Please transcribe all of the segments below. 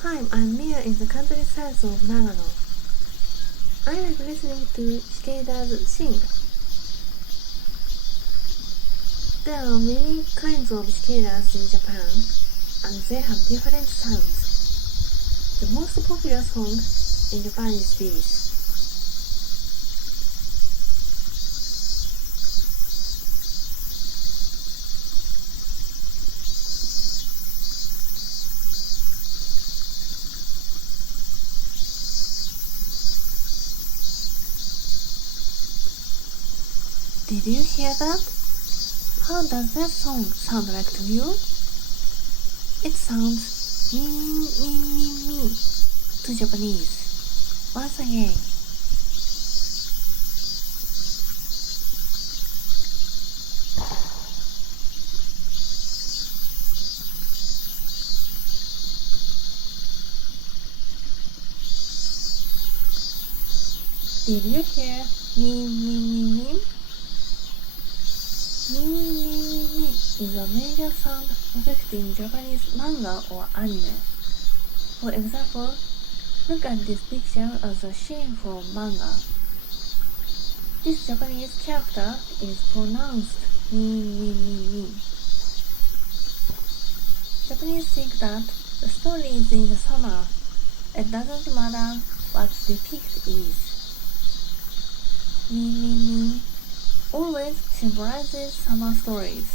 Hi, I'm Mia in the countryside of Nagano. I like listening to cicadas sing. There are many kinds of cicadas in Japan, and they have different sounds. The most popular song in Japan is this. Did you hear that? How does that song sound like to you? It sounds me to Japanese. Once again. Did you hear me? Me is a major sound effect in Japanese manga or anime. For example, look at this picture as a scene from manga. This Japanese character is pronounced me. Japanese think that the story is in the summer. It doesn't matter what the pict is. Me always symbolizes summer stories.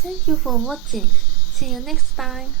Thank you for watching. See you next time.